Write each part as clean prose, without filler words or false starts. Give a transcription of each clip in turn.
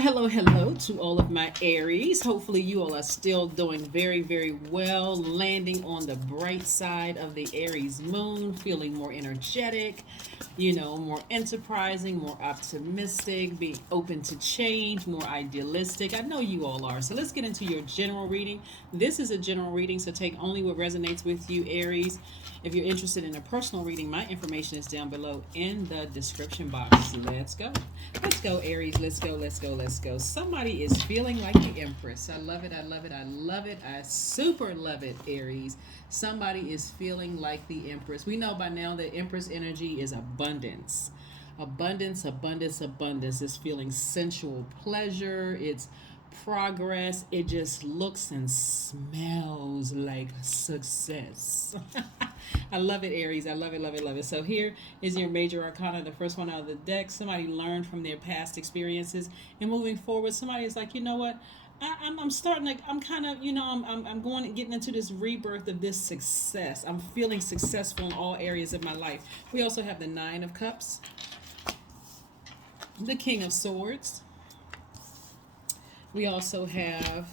Hello to all of my Aries. Hopefully, you all are still doing very, very well, landing on the bright side of the Aries moon, feeling more energetic, more enterprising, more optimistic, being open to change, more idealistic. I know you all are. So, let's get into your general reading. This is a general reading, so take only what resonates with you, Aries. If you're interested in a personal reading, my information is down below in the description box. Let's go. Let's go, Aries. Let's go. Somebody is feeling like the Empress. I love it. I super love it, Aries. Somebody is feeling like the Empress. We know by now that Empress energy is abundance. Abundance. It's feeling sensual pleasure. It's progress. It just looks and smells like success. I love it, Aries. I love it. So here is your major arcana, the first one out of the deck. Somebody learned from their past experiences, and moving forward, somebody is like, you know what? I'm starting to, I'm kind of, I'm going, getting into this rebirth of this success. I'm feeling successful in all areas of my life. We also have the Nine of Cups, the King of Swords. We also have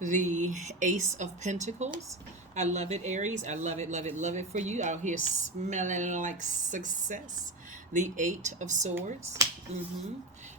the Ace of Pentacles. I love it, Aries. I love it for you out here smelling like success. The Eight of Swords.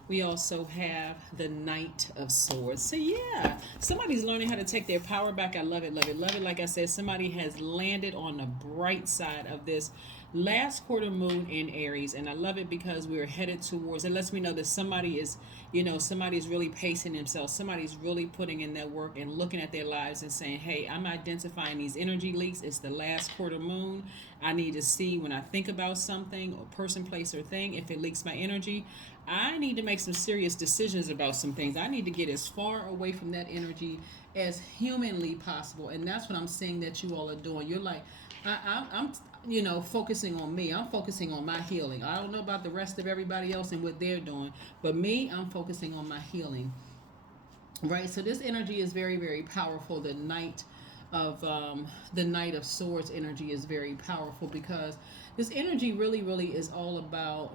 We also have the Knight of Swords. So yeah, somebody's learning how to take their power back. I love it. Like I said, somebody has landed on the bright side of this last quarter moon in Aries, and I love it because we're headed towards, it lets me know that somebody's really pacing themselves. Somebody's really putting in their work and looking at their lives and saying, hey, I'm identifying these energy leaks. It's the last quarter moon. I need to see when I think about something or person, place, or thing, if it leaks my energy, I need to make some serious decisions about some things. I need to get as far away from that energy as humanly possible. And that's what I'm seeing that you all are doing. You're like, I'm focusing on me. I'm focusing on my healing. I don't know about the rest of everybody else and what they're doing, but me, I'm focusing on my healing. Right. So this energy is very, very powerful. The Knight of Swords energy is very powerful because this energy really, really is all about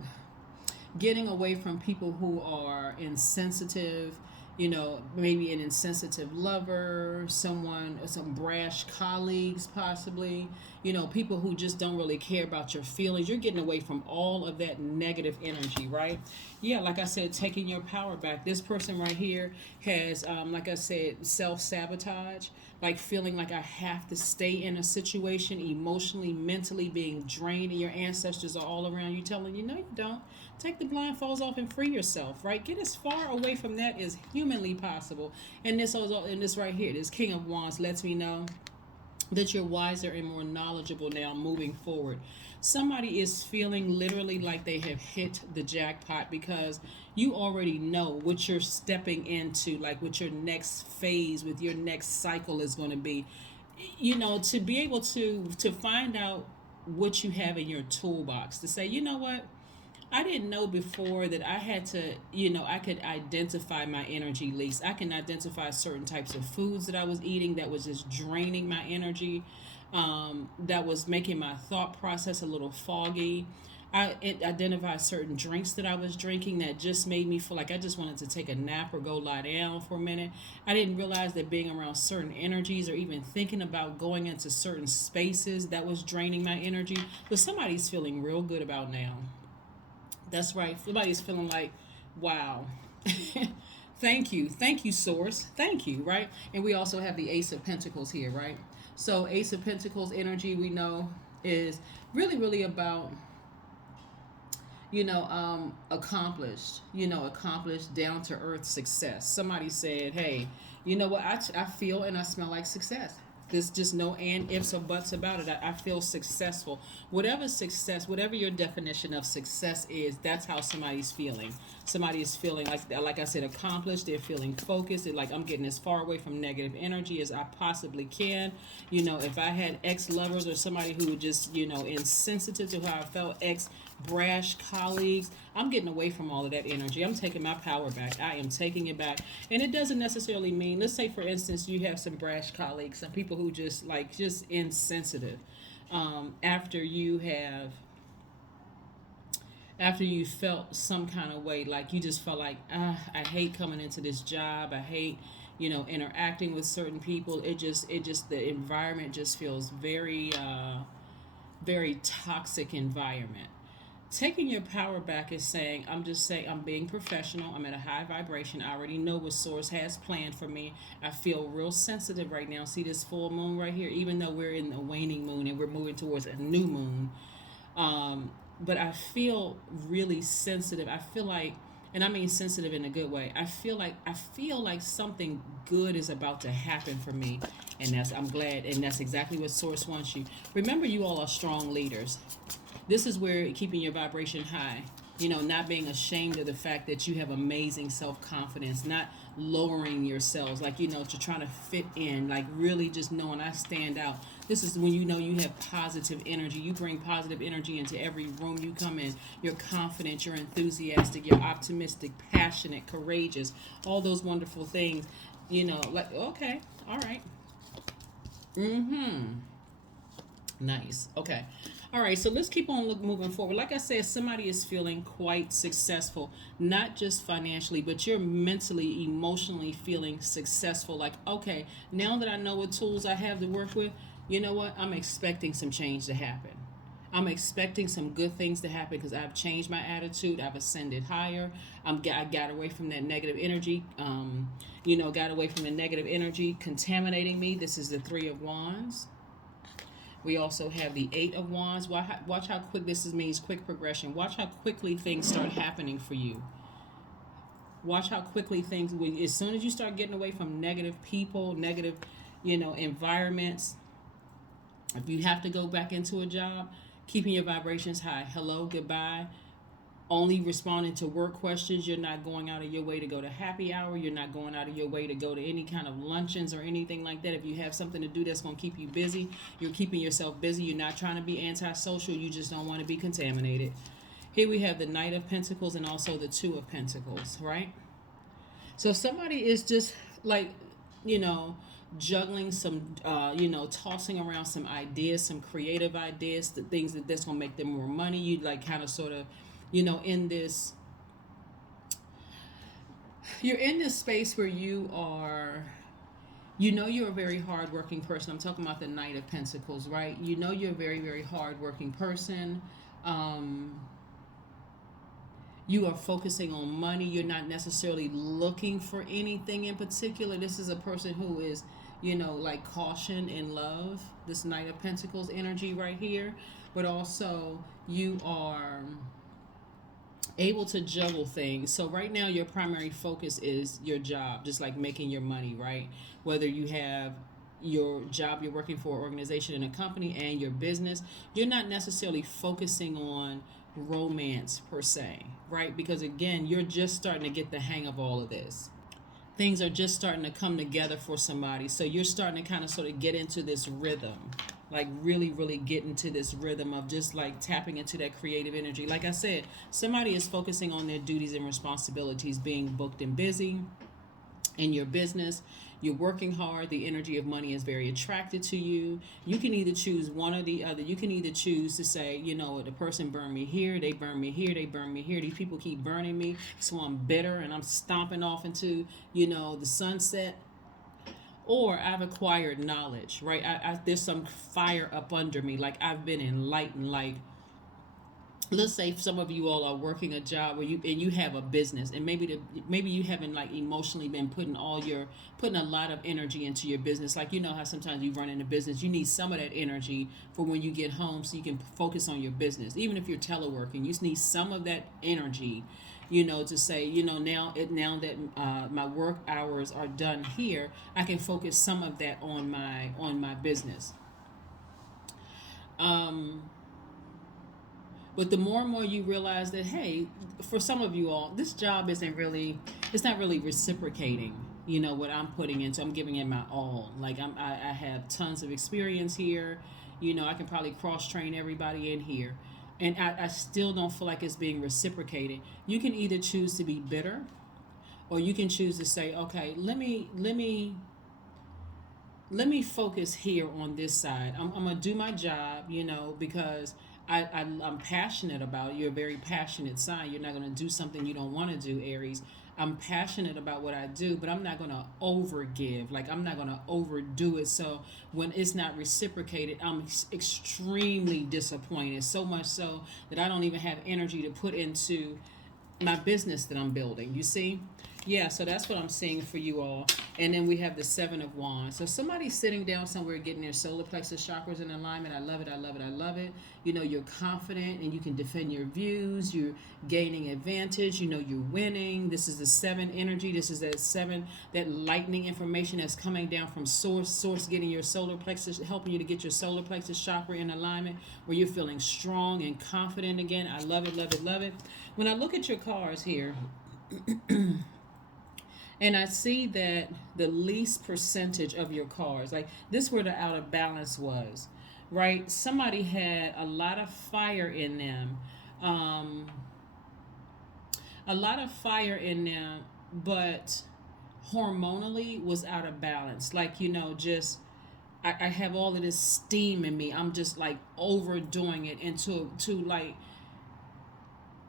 getting away from people who are insensitive, maybe an insensitive lover, some brash colleagues, possibly, people who just don't really care about your feelings. You're getting away from all of that negative energy, right? Yeah, like I said, taking your power back. This person right here has, like I said, self sabotage, like feeling like I have to stay in a situation emotionally, mentally being drained, and your ancestors are all around you telling you, no, you don't. Take the blindfolds off and free yourself, right? Get as far away from that as humanly possible. And this right here, this King of Wands lets me know that you're wiser and more knowledgeable now moving forward. Somebody is feeling literally like they have hit the jackpot because you already know what you're stepping into, like what your next phase with your next cycle is going to be. To be able to find out what you have in your toolbox, to say, you know what, I didn't know before that I had to, I could identify my energy leaks. I can identify certain types of foods that I was eating that was just draining my energy, that was making my thought process a little foggy. I identified certain drinks that I was drinking that just made me feel like I just wanted to take a nap or go lie down for a minute. I didn't realize that being around certain energies or even thinking about going into certain spaces that was draining my energy. But somebody's feeling real good about now. That's right. Somebody's feeling like, wow. Thank you, Source. Thank you, right? And we also have the Ace of Pentacles here, right? So, Ace of Pentacles energy we know is really, really about, accomplished, down to earth success. Somebody said, hey, you know what? I feel and I smell like success. There's just no and ifs or buts about it. I feel successful. Whatever success, whatever your definition of success is, that's how somebody's feeling. Somebody is feeling like I said, accomplished. They're feeling focused. They're like, I'm getting as far away from negative energy as I possibly can. If I had ex lovers or somebody who just, insensitive to how I felt, ex brash colleagues, I'm getting away from all of that energy. I'm taking my power back. I am taking it back. And it doesn't necessarily mean, let's say for instance, you have some brash colleagues, some people who just insensitive. After you have after you felt some kind of way, like you just felt like, I hate coming into this job. I hate, interacting with certain people. It just the environment just feels very, very toxic environment. Taking your power back is saying, I'm just saying, I'm being professional. I'm at a high vibration. I already know what Source has planned for me. I feel real sensitive right now. See this full moon right here? Even though we're in the waning moon and we're moving towards a new moon, um, but I feel really sensitive. I feel like, and I mean sensitive in a good way. I feel like something good is about to happen for me, and I'm glad, and that's exactly what Source wants you. Remember, you all are strong leaders. This is where keeping your vibration high, not being ashamed of the fact that you have amazing self-confidence, not lowering yourselves, like, to try to fit in, like really just knowing I stand out. This is when you have positive energy. You bring positive energy into every room you come in. You're confident, you're enthusiastic, you're optimistic, passionate, courageous, all those wonderful things, like, okay, all right. Mm-hmm. Nice. Okay. All right. So let's keep on moving forward. Like I said, somebody is feeling quite successful, not just financially, but you're mentally, emotionally feeling successful. Like, okay, now that I know what tools I have to work with, you know what? I'm expecting some change to happen. I'm expecting some good things to happen because I've changed my attitude. I've ascended higher. I got away from that negative energy. Got away from the negative energy contaminating me. This is the Three of Wands. We also have the Eight of Wands. Watch how quick means quick progression. Watch how quickly things start happening for you. Watch how quickly things, as soon as you start getting away from negative people, negative, environments, if you have to go back into a job, keeping your vibrations high. Hello, goodbye. Only responding to work questions. You're not going out of your way to go to happy hour. You're not going out of your way to go to any kind of luncheons or anything like that. If you have something to do that's going to keep you busy, you're keeping yourself busy. You're not trying to be antisocial. You just don't want to be contaminated. Here we have the Knight of Pentacles and also the Two of Pentacles, right? So somebody is just like, you know, juggling some, tossing around some ideas, some creative ideas, the things that's gonna make them more money. You like kind of sort of, in this, you're in this space where you are, you're a very hardworking person. I'm talking about the Knight of Pentacles, right? You're a very, very hardworking person. Um, you are focusing on money. You're not necessarily looking for anything in particular. This is a person who is, like caution in love, this Knight of Pentacles energy right here. But also, you are able to juggle things. So, right now, your primary focus is your job, just like making your money, right? Whether you have your job, you're working for an organization in a company, and your business, you're not necessarily focusing on romance per se, right? Because again, you're just starting to get the hang of all of this. Things are just starting to come together for somebody. So you're starting to kind of sort of get into this rhythm, like really, really get into this rhythm of just like tapping into that creative energy. Like I said, somebody is focusing on their duties and responsibilities, being booked and busy in your business. You're working hard. The energy of money is very attracted to you. You can either choose one or the other. You can either choose to say, the person burned me here, they burned me here, they burned me here. These people keep burning me, so I'm bitter and I'm stomping off into, the sunset. Or I've acquired knowledge, right? There's some fire up under me, like I've been enlightened, like let's say some of you all are working a job where you have a business, and maybe you haven't like emotionally been putting a lot of energy into your business. Like, how sometimes you run in a business, you need some of that energy for when you get home so you can focus on your business. Even if you're teleworking, you just need some of that energy, to say, now that my work hours are done here, I can focus some of that on my business. um But the more and more you realize that, hey, for some of you all, this job it's not really reciprocating, what I'm putting into. I'm giving it my all. Like I have tons of experience here. I can probably cross train everybody in here. And I still don't feel like it's being reciprocated. You can either choose to be bitter, or you can choose to say, okay, let me focus here on this side. I'm gonna do my job, because I'm passionate about it. You're a very passionate sign. You're not going to do something you don't want to do, Aries. I'm passionate about what I do, but I'm not going to overgive. Like, I'm not going to overdo it. So when it's not reciprocated, I'm extremely disappointed. So much so that I don't even have energy to put into my business that I'm building. You see? Yeah, so that's what I'm seeing for you all. And then we have the Seven of Wands. So somebody's sitting down somewhere getting their solar plexus chakras in alignment. I love it, I love it, I love it. You know, you're confident and you can defend your views. You're gaining advantage. You know, you're winning. This is the seven energy. This is that seven, that lightning information that's coming down from source. Source getting your solar plexus, helping you to get your solar plexus chakra in alignment where you're feeling strong and confident again. I love it, love it, love it. When I look at your cards here, and I see that the least percentage of your cards, like this where the out of balance was, right? Somebody had a lot of fire in them. Um, a lot of fire in them, but hormonally was out of balance. Like, you know, just I have all of this steam in me. I'm just like overdoing it into to like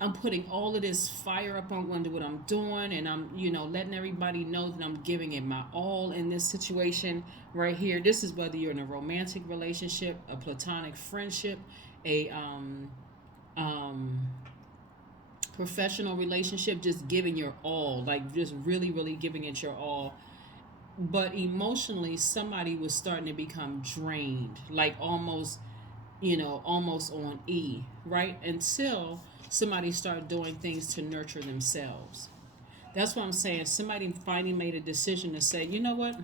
I'm putting all of this fire up on what I'm doing, and I'm, you know, letting everybody know that I'm giving it my all in this situation right here. This is whether you're in a romantic relationship, a platonic friendship, a professional relationship, just giving your all, like just really, really giving it your all. But emotionally, somebody was starting to become drained, like almost, you know, almost on E, right? Until somebody started doing things to nurture themselves. That's what I'm saying. Somebody finally made a decision to say, you know what?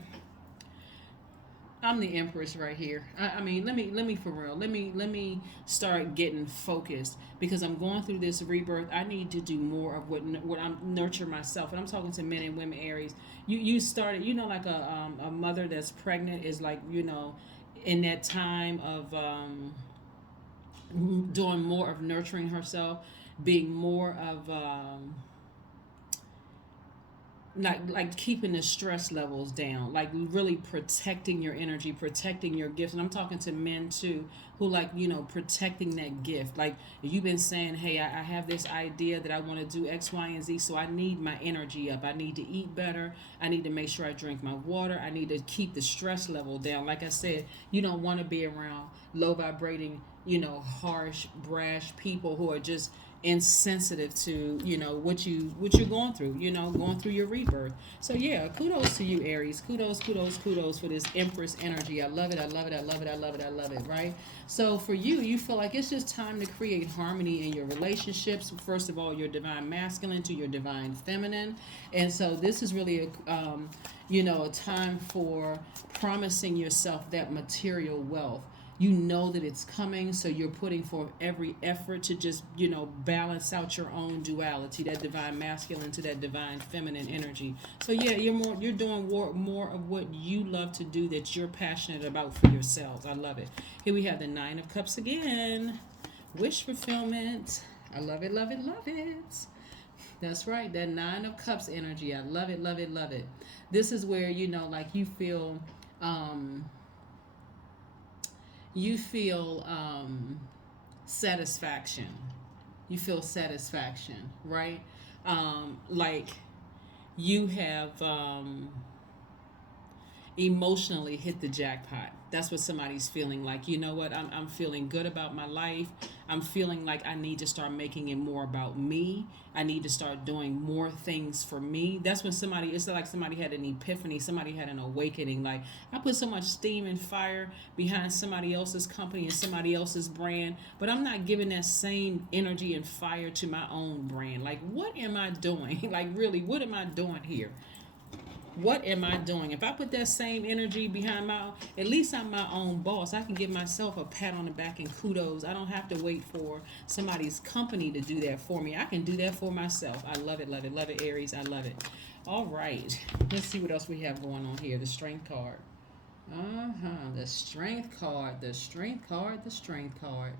I'm the empress right here. I mean, let me for real. Let me start getting focused because I'm going through this rebirth. I need to do more of what I'm nurture myself. And I'm talking to men and women Aries. You started, you know, like a mother that's pregnant is like, you know, in that time of doing more of nurturing herself, being more of like keeping the stress levels down, like really protecting your energy, protecting your gifts. And I'm talking to men too, who like, you know, protecting that gift. Like if you've been saying, hey, I have this idea that I want to do X, Y, and Z, so I need my energy up. I need to eat better. I need to make sure I drink my water. I need to keep the stress level down. Like I said, you don't want to be around low vibrating, you know, harsh, brash people who are just insensitive to, you know, what you're going through, you know, going through your rebirth. So yeah, kudos to you Aries. Kudos, kudos, kudos for this empress energy. I love it, I love it, I love it, I love it, I love it, right? So for you feel like it's just time to create harmony in your relationships. First of all, your divine masculine to your divine feminine. And so this is really a you know, a time for promising yourself that material wealth. You know that it's coming, so you're putting forth every effort to just, you know, balance out your own duality, that divine masculine to that divine feminine energy. So yeah, you're doing more of what you love to do, that you're passionate about for yourselves. I love it. Here we have the Nine of Cups again. Wish fulfillment. I love it, love it, love it. That's right, that Nine of Cups energy. I love it, love it, love it. This is where, you know, like um you feel satisfaction. You feel satisfaction, right? Like you have emotionally hit the jackpot. That's what somebody's feeling like. You know what? I'm feeling good about my life. I'm feeling like I need to start making it more about me. I need to start doing more things for me. That's when it's like somebody had an epiphany. Somebody had an awakening. Like, I put so much steam and fire behind somebody else's company and somebody else's brand, but I'm not giving that same energy and fire to my own brand. Like, what am I doing? Like, really, what am I doing here? What am I doing? If I put that same energy behind at least I'm my own boss. I can give myself a pat on the back and kudos. I don't have to wait for somebody's company to do that for me. I can do that for myself. I love it, love it, love it, Aries. I love it. All right. Let's see what else we have going on here. The Strength card. The Strength card. The Strength card. The Strength card.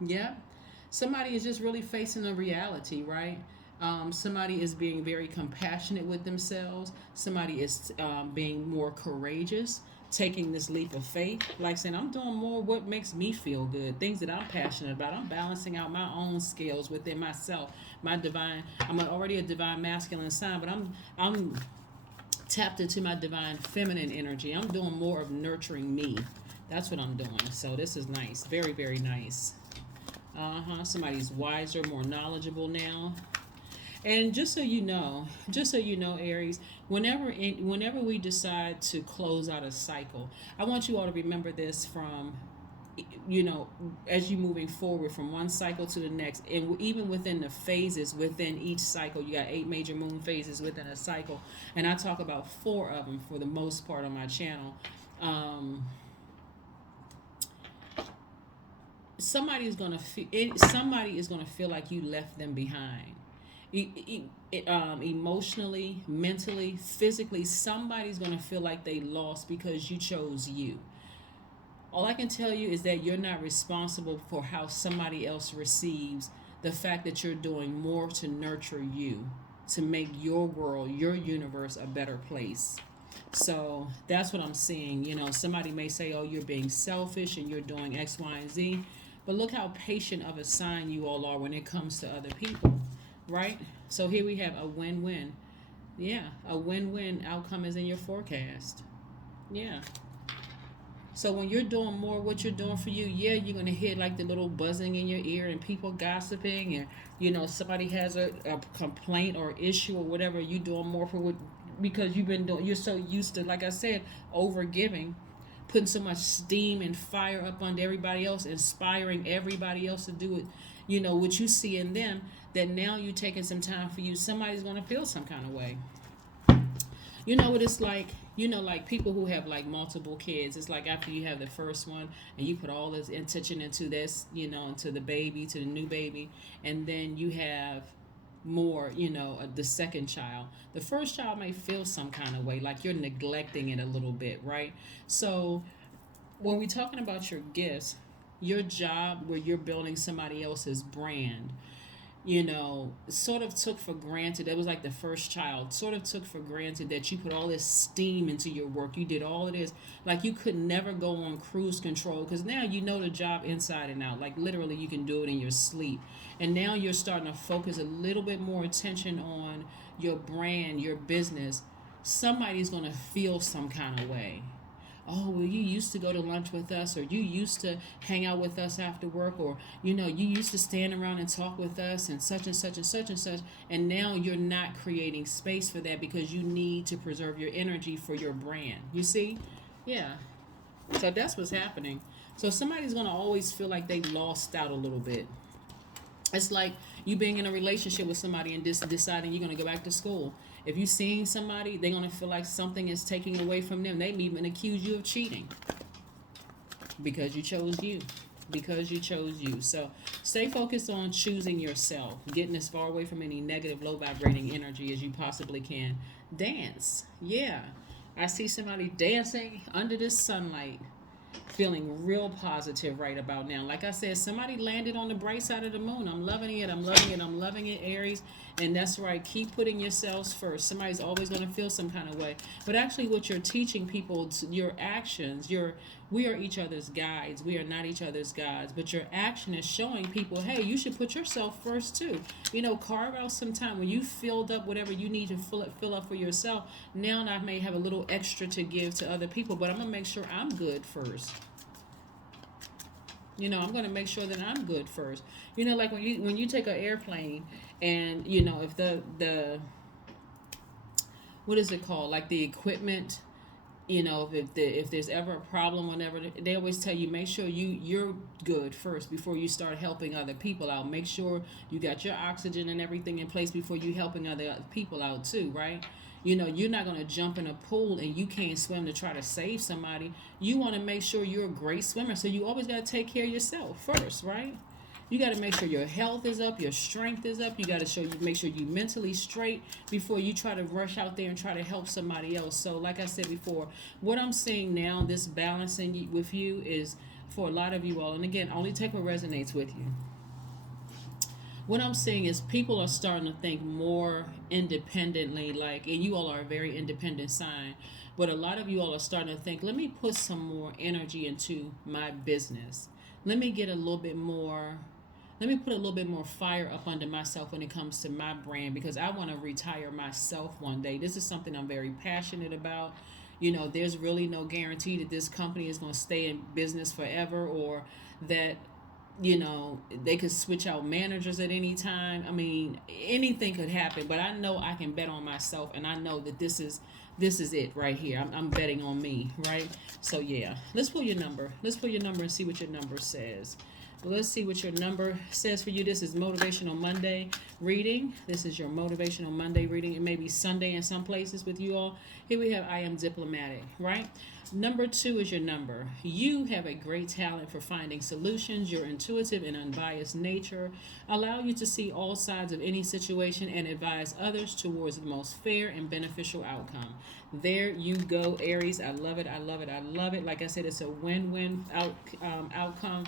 Yep. Somebody is just really facing a reality, right? Somebody is being very compassionate with themselves. Somebody is being more courageous. taking this leap of faith, like saying, I'm doing more what makes me feel good, things that I'm passionate about. I'm balancing out my own scales within myself. My divine, I'm already a divine masculine sign, but I'm tapped into my divine feminine energy. I'm doing more of nurturing me. That's what I'm doing. So this is nice. Very, very nice. Somebody's wiser, more knowledgeable now. And just so you know, Aries, whenever we decide to close out a cycle, I want you all to remember this from, as you moving forward from one cycle to the next, and even within the phases within each cycle, you got 8 major moon phases within a cycle, and I talk about 4 of them for the most part on my channel. Somebody is gonna feel like you left them behind. Emotionally, mentally, physically, somebody's going to feel like they lost because you chose you. All I can tell you is that you're not responsible for how somebody else receives the fact that you're doing more to nurture you, to make your world, your universe a better place. So that's what I'm seeing. Somebody may say, oh, you're being selfish and you're doing X, Y, and Z. But look how patient of a sign you all are when it comes to other people, right? So here we have a win-win. Yeah, a win-win outcome is in your forecast. Yeah. So when you're doing more what you're doing for you, yeah, you're going to hear like the little buzzing in your ear and people gossiping, and somebody has a complaint or issue or whatever. You doing more for what, because you're so used to, like I said, over giving, putting so much steam and fire up under everybody else, inspiring everybody else to do it, what you see in them, that now you're taking some time for you. Somebody's going to feel some kind of way. You know what it's like? Like people who have like multiple kids. It's like after you have the first one and you put all this intention into this, into the baby, to the new baby, and then you have more, the second child. The first child may feel some kind of way, like you're neglecting it a little bit, right? So when we're talking about your gifts, your job where you're building somebody else's brand, sort of took for granted. It was like the first child, sort of took for granted that you put all this steam into your work. You did all of this. Like you could never go on cruise control because now you know the job inside and out. Like literally you can do it in your sleep. And now you're starting to focus a little bit more attention on your brand, your business. Somebody's going to feel some kind of way. Oh, well, you used to go to lunch with us, or you used to hang out with us after work, or you used to stand around and talk with us, and such and such and such and such, and now you're not creating space for that because you need to preserve your energy for your brand. You see? Yeah. So that's what's happening. So somebody's going to always feel like they lost out a little bit. It's like you being in a relationship with somebody and deciding you're going to go back to school. If you're seeing somebody, they're going to feel like something is taking away from them. They may even accuse you of cheating because you chose you. Because you chose you. So stay focused on choosing yourself, getting as far away from any negative, low vibrating energy as you possibly can. Dance. Yeah. I see somebody dancing under this sunlight, feeling real positive right about now. Like I said, somebody landed on the bright side of the moon. I'm loving it. I'm loving it. I'm loving it, Aries. And that's right. Keep putting yourselves first. Somebody's always going to feel some kind of way. But actually what you're teaching people, your actions, we are each other's guides. We are not each other's gods. But your action is showing people, hey, you should put yourself first too. Carve out some time when you filled up whatever you need to fill up for yourself. Now I may have a little extra to give to other people, but I'm going to make sure I'm good first. I'm going to make sure that I'm good first. Like when you take an airplane and, if the what is it called? Like the equipment, if there's ever a problem, whenever, they always tell you, make sure you're good first before you start helping other people out. Make sure you got your oxygen and everything in place before you helping other people out too, right? You're not going to jump in a pool and you can't swim to try to save somebody. You want to make sure you're a great swimmer. So you always got to take care of yourself first, right? You got to make sure your health is up, your strength is up. You got to make sure you're mentally straight before you try to rush out there and try to help somebody else. So like I said before, what I'm seeing now, this balancing with you is for a lot of you all. And again, only take what resonates with you. What I'm saying is people are starting to think more independently, like, and you all are a very independent sign, but a lot of you all are starting to think, let me put some more energy into my business. Let me get a little bit more, let me put a little bit more fire up under myself when it comes to my brand, because I want to retire myself one day. This is something I'm very passionate about. There's really no guarantee that this company is going to stay in business forever, or that they could switch out managers at any time. I mean, anything could happen, but I know I can bet on myself, and I know that this is it right here. I'm betting on me, right? So yeah, let's pull your number. Let's pull your number and see what your number says. Let's see what your number says for you. This is Motivational Monday reading. This is your Motivational Monday reading. It may be Sunday in some places with you all. Here we have I am diplomatic, right? Number 2 is your number. You have a great talent for finding solutions. Your intuitive and unbiased nature allow you to see all sides of any situation and advise others towards the most fair and beneficial outcome. There you go, Aries. I love it. I love it. I love it. Like I said, it's a win-win outcome.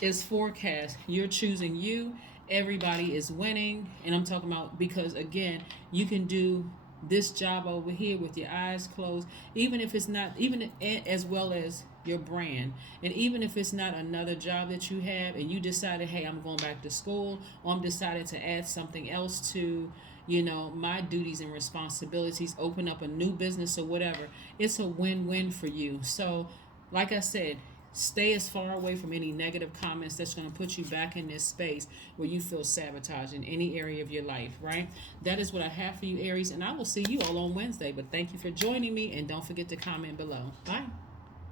Is forecast. You're choosing you. Everybody is winning. And I'm talking about, because again, you can do this job over here with your eyes closed, even if it's not, even as well as your brand. And even if it's not another job that you have and you decided, hey, I'm going back to school, or I'm decided to add something else to my duties and responsibilities, open up a new business or whatever, it's a win-win for you. So like I said, stay as far away from any negative comments that's going to put you back in this space where you feel sabotaged in any area of your life, right? That is what I have for you, Aries, and I will see you all on Wednesday. But thank you for joining me, and don't forget to comment below. Bye.